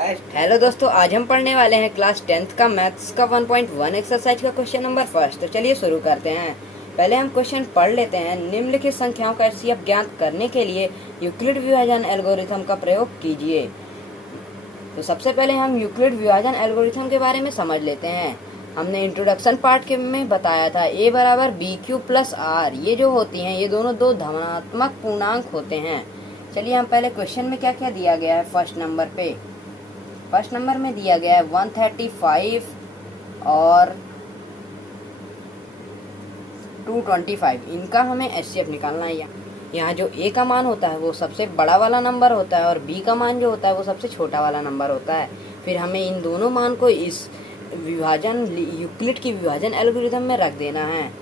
Hello दोस्तों, आज हम पढ़ने वाले हैं क्लास 10th का मैथ्स का 1.1 एक्सरसाइज का क्वेश्चन नंबर फर्स्ट। तो चलिए शुरू करते हैं। पहले हम क्वेश्चन पढ़ लेते हैं। निम्नलिखित संख्याओं का एचसीएफ ज्ञात करने के लिए यूक्लिड विभाजन एल्गोरिथम का प्रयोग कीजिए। तो सबसे पहले हम यूक्लिड विभाजन एल्गोरिथम के बारे में समझ लेते हैं। हमने इंट्रोडक्शन पार्ट के में बताया था a बराबर बी क्यू प्लस आर। ये जो होती हैं ये दोनों दो धनात्मक पूर्णांक होते हैं। चलिए हम पहले क्वेश्चन में क्या क्या दिया गया है। फर्स्ट नंबर में दिया गया है 135 और 225। इनका हमें एचसीएफ निकालना है। यहाँ जो a का मान होता है वो सबसे बड़ा वाला नंबर होता है और b का मान जो होता है वो सबसे छोटा वाला नंबर होता है। फिर हमें इन दोनों मान को इस विभाजन यूक्लिड की विभाजन एल्गोरिथम में रख देना है।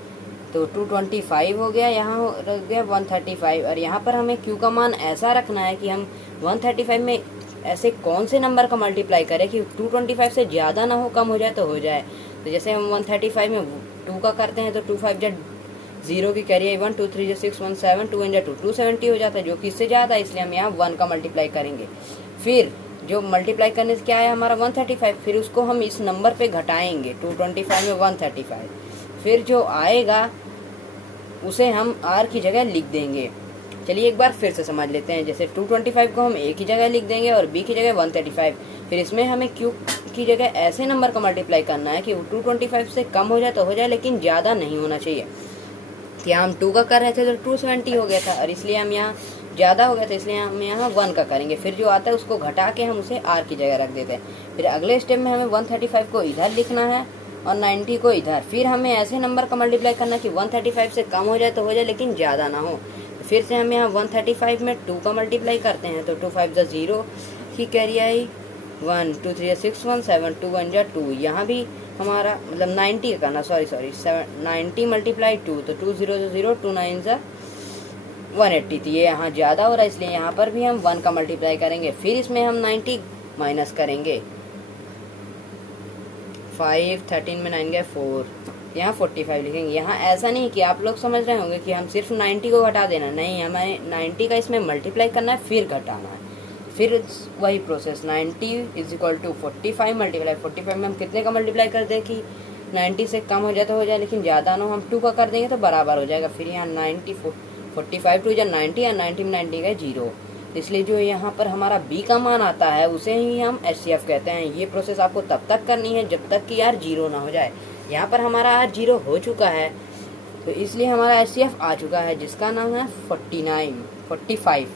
तो 225 हो गया, यहाँ रख गया 135 और यहाँ पर हमें q का मान ऐसा रखना है कि हम 135 में ऐसे कौन से नंबर का मल्टीप्लाई करें कि 225 से ज़्यादा ना हो, कम हो जाए तो हो जाए। तो जैसे हम 135 में 2 का करते हैं तो 2 5 जा 0 की कैरी 1, 2 3 जा 6 1 7, 2 1 जा 2 270 हो जाता है, जो कि इससे ज़्यादा है, इसलिए हम यहाँ 1 का मल्टीप्लाई करेंगे। फिर जो मल्टीप्लाई करने से क्या है हमारा 135, फिर उसको हम इस नंबर पे घटाएंगे 225 में 135। फिर जो आएगा उसे हम आर की जगह लिख देंगे। चलिए एक बार फिर से समझ लेते हैं। जैसे 225 को हम ए की जगह लिख देंगे और बी की जगह 135। फिर इसमें हमें क्यू की जगह ऐसे नंबर का मल्टीप्लाई करना है कि 225 से कम हो जाए तो हो जाए, लेकिन ज़्यादा नहीं होना चाहिए। यहाँ हम 2 का कर रहे थे तो 270 हो गया था और इसलिए हम यहाँ ज़्यादा हो गया था, इसलिए हम यहाँ 1 का करेंगे। फिर जो आता है उसको घटा के हम उसे आर की जगह रख देते हैं। फिर अगले स्टेप में हमें 135 को इधर लिखना है और 90 को इधर। फिर हमें ऐसे नंबर का मल्टीप्लाई करना है कि 135 से कम हो जाए तो हो जाए, लेकिन ज़्यादा ना हो। फिर से हम यहाँ 135 में 2 का मल्टीप्लाई करते हैं तो 2 5 जा 0 की कैरी आई 1, 2 3 जा 6 1 7, 2 1 जा 2। यहाँ भी हमारा मतलब 90 का करना, सॉरी 90 मल्टीप्लाई 2 तो 2 0 जा 0, 2 9 जा 180 थी। ये यहाँ ज़्यादा हो रहा है इसलिए यहाँ पर भी हम 1 का मल्टीप्लाई करेंगे। फिर इसमें हम 90 माइनस करेंगे। 5 13 में 9 गए 4, यहाँ 45 लिखेंगे। यहाँ ऐसा नहीं कि आप लोग समझ रहे होंगे कि हम सिर्फ 90 को घटा देना, नहीं, हमें 90 का इसमें मल्टीप्लाई करना है फिर घटाना है। फिर वही process 90 is equal to 45 multiply 45 में हम कितने का मल्टीप्लाई कर दें कि 90 से कम हो जाए तो हो जाए, लेकिन ज़्यादा ना हो। हम 2 का कर देंगे तो बराबर हो जाएगा। फिर यहाँ 90 45 टू या 90 या 90 में 90 का 0, इसलिए जो यहाँ पर हमारा b का मान आता है उसे ही हम एचसीएफ कहते हैं। ये प्रोसेस आपको तब तक करनी है जब तक कि r 0 ना हो जाए। यहाँ पर हमारा r 0 हो चुका है तो इसलिए हमारा एचसीएफ आ चुका है, जिसका नाम है 45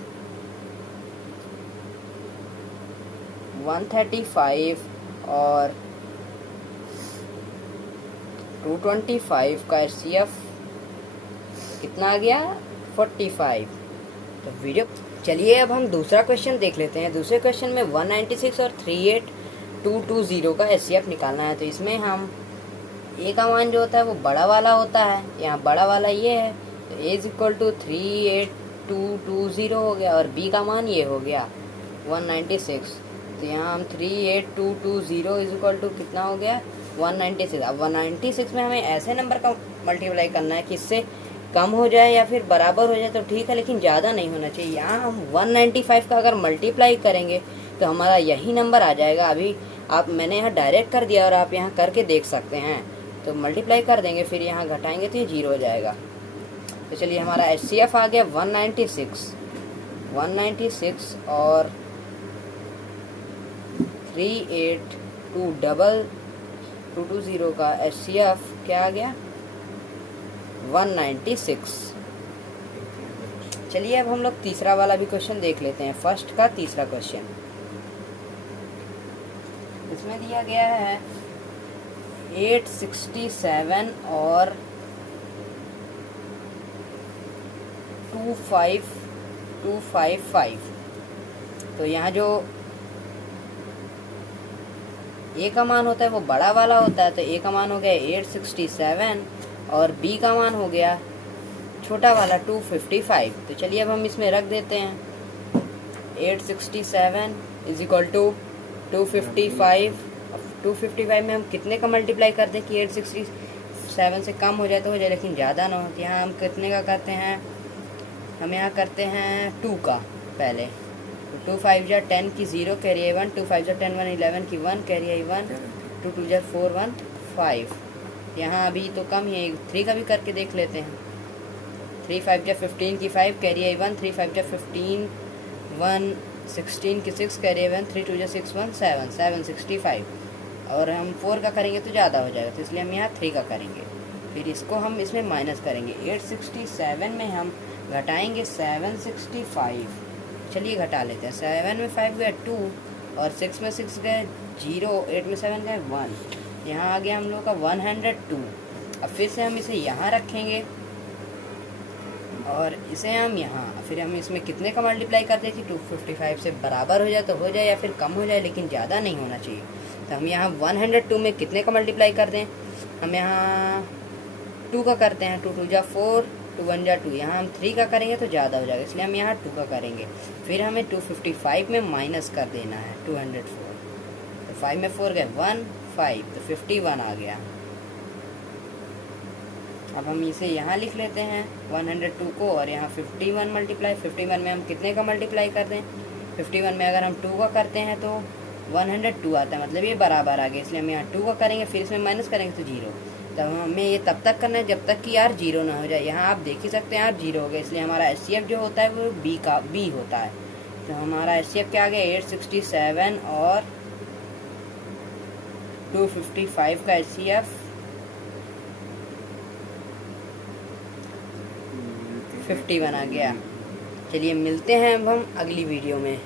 135 और 225 का एचसीएफ कितना आ गया 45। तो वीडियो चलिए अब हम दूसरा क्वेश्चन देख लेते हैं। दूसरे क्वेश्चन में 196 और 38220 का एचसीएफ निकालना है। तो इसमें हम ए का मान जो होता है वो बड़ा वाला होता है, यहाँ बड़ा वाला ये है तो ए इज इक्वल टू 38220 हो गया और बी का मान ये हो गया 196। तो यहाँ हम 38220 इज इक्वल टू कितना हो गया 196। अब 196 में हमें ऐसे नंबर का मल्टीप्लाई करना है कि इससे कम हो जाए या फिर बराबर हो जाए तो ठीक है, लेकिन ज़्यादा नहीं होना चाहिए। यहाँ हम 195 का अगर मल्टीप्लाई करेंगे तो हमारा यही नंबर आ जाएगा। अभी मैंने यहाँ डायरेक्ट कर दिया और आप यहाँ करके देख सकते हैं। तो मल्टीप्लाई कर देंगे फिर यहाँ घटाएंगे तो ये 0 हो जाएगा। तो चलिए हमारा एचसीएफ आ गया 196 और 38220 का एचसीएफ क्या आ गया 196। चलिए अब हम लोग तीसरा वाला भी क्वेश्चन देख लेते हैं। फर्स्ट का तीसरा क्वेश्चन इसमें दिया गया है 867 और 25255। तो यहाँ जो ए का मान होता है वो बड़ा वाला होता है, तो ए का मान हो गया 867 और बी का मान हो गया छोटा वाला 255। तो चलिए अब हम इसमें रख देते हैं 867 इज इक्वल टू 255। 255 में हम कितने का मल्टीप्लाई कर दें कि 867 से कम हो जाए तो हो जाए, लेकिन ज़्यादा ना हो। तो यहाँ हम कितने का करते हैं, हम यहाँ करते हैं 2 का पहले। तो 2 5 जा 10 की 0 कैरी आई 1, 2 5 जा 10 1 11 की 1 कैरी आई 1, 2 2 जा 4 1 5। यहाँ अभी तो कम ही है, 3 का भी करके देख लेते हैं। 3 5 जा 15 की 5 कैरी आई 1, 3 5 जा 15 1 16 की 6 कैरी आई 1, 3 2 जा 6 1 7 7 65। और हम 4 का करेंगे तो ज़्यादा हो जाएगा, तो इसलिए हम यहाँ 3 का करेंगे। फिर इसको हम इसमें माइनस करेंगे। 867 में हम घटाएंगे 765। चलिए घटा लेते हैं। 7 में 5 गए 2 और 6 में 6 गए 0, 8 में 7 गए 1। यहाँ आ गया हम लोग का 102। अब फिर से हम इसे यहाँ रखेंगे और इसे हम यहाँ, फिर हम इसमें कितने का मल्टीप्लाई करते हैं कि 255 से बराबर हो जाए तो हो जाए या फिर कम हो जाए, लेकिन ज़्यादा नहीं होना चाहिए। तो हम यहाँ 102 में कितने का मल्टीप्लाई कर दें, हम यहाँ 2 का करते हैं। 2 2 जा 4, 2 1 जा 2। यहाँ हम 3 का करेंगे तो ज़्यादा हो जाएगा, इसलिए हम यहाँ 2 का करेंगे। फिर हमें 255 में माइनस कर देना है 204। तो 5 में 4 गए 1 5, तो 51 आ गया। अब हम इसे यहाँ लिख लेते हैं 102 को, और यहाँ 51 मल्टीप्लाई। 51 में हम कितने का मल्टीप्लाई कर दें, 51 में अगर हम 2 का करते हैं तो 102 आता है, मतलब ये बराबर आ गया, इसलिए हम यहाँ 2 का करेंगे, फिर इसमें माइनस करेंगे तो 0। तब हमें ये तब तक करना है जब तक कि यार 0 ना हो जाए। यहाँ आप देख ही सकते हैं यार 0 हो गया, इसलिए हमारा HCF जो होता है वो बी होता है। तो हमारा HCF क्या आ गया, 867 और 255 का HCF 51 आ गया। चलिए मिलते हैं अब हम अगली वीडियो में।